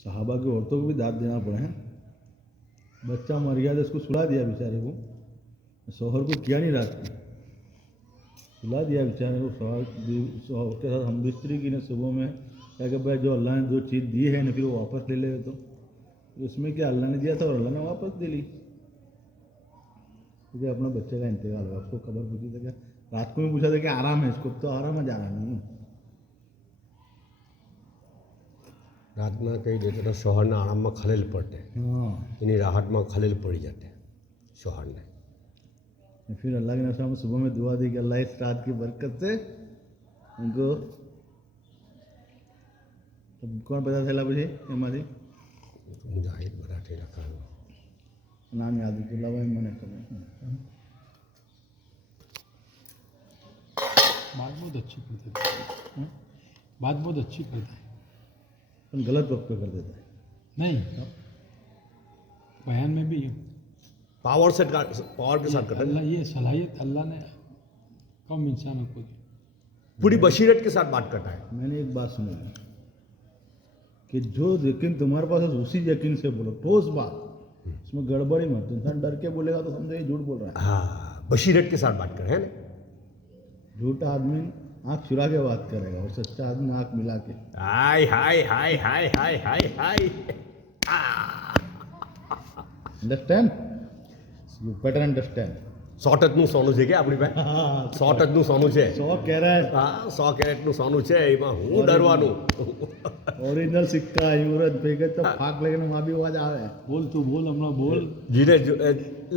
सहाबा की औरतों को भी दाद देना पड़े हैं। बच्चा मर गया तो इसको सुला दिया बेचारे को, शौहर को किया नहीं रात को, सुला दिया बेचारे को। शौहर के साथ हम बिस्तरी की ने सुबह में क्या कि भाई जो अल्लाह ने जो चीज़ दी है ना फिर वो वापस ले ले, तो उसमें क्या अल्लाह ने दिया था और अल्लाह ने वापस दे ली। क्योंकि अपना बच्चे का इंतकाल हुआ, उसको खबर पूछी था क्या, रात को भी पूछा था कि आराम है इसको, तो आराम है, जा रहा नहीं। રાતના કહી દેતો તો શોહરના આરામમાં ખલેલ પડે, हाँ, એની રાહતમાં ખલેલ પડી જતે શોહરને। फिर अल्लाह के नबी सुबह में दुआ दी कि अल्लाह इस रात की बरकत से उनको, कौन पता चला मुझे एमारी મુજાહિદ બધા થયેલા કામ नाम याद भाई मैंने कर बात बहुत अच्छी करते थे, बात बहुत अच्छी करता है, गलत वक्त पे कर देता है। नहीं बयान में भी પાવર के साथ करता है, अल्लाह ये सलाहियत अल्लाह ने कम इंसानों को दी। पूरी बशीरत के साथ बात करता है। मैंने एक बात सुनी कि जो यकीन तुम्हारे पास है उसी यकीन से बोलो, ठोस बात, इसमें गड़बड़ी मत। इंसान डर के बोलेगा तो समझो ये झूठ बोल रहा है। हाँ, बशीरत के साथ बात करे है ना। झूठा आदमी आँख चुरा के बात करेगा और सच्चा आदमी आँख मिला के। हाय हाय हाय हाय हाय हाय हाय। Understand, you better understand. 100 ટકનું સોનું છે કે આપણી પાસે? 100 ટકનું સોનું છે। 100 कैरेट, હા, 100 કેરેટનું સોનું છે, એમાં હું ડરવાનું? ओरिजिनल सिक्का यूरज फेंके तो फाक लेकिन वहाँ भी आवाज आवे। बोल तू बोल हमारा बोल। જેને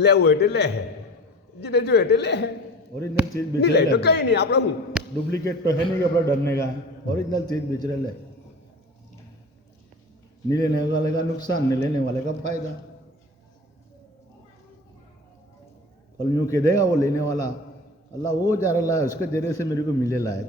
લેવું હોય એટલે લે, જેને જોઈએ એટલે લે, ओरिजिनल चीज बेच નહીં લે रहे તો કઈ નહીં, આપણે હું डुप्लीकेट तो है नहीं कि अपना डरने का, ओरिजिनल चीज बेच रहे ले। नहीं लेने वाले का नुकसान, नहीं लेने वाले का फायदा। फल यूं के देगा वो लेने वाला, अल्लाह वो जा रहा है उसके जरिए से मेरे को मिले ला है।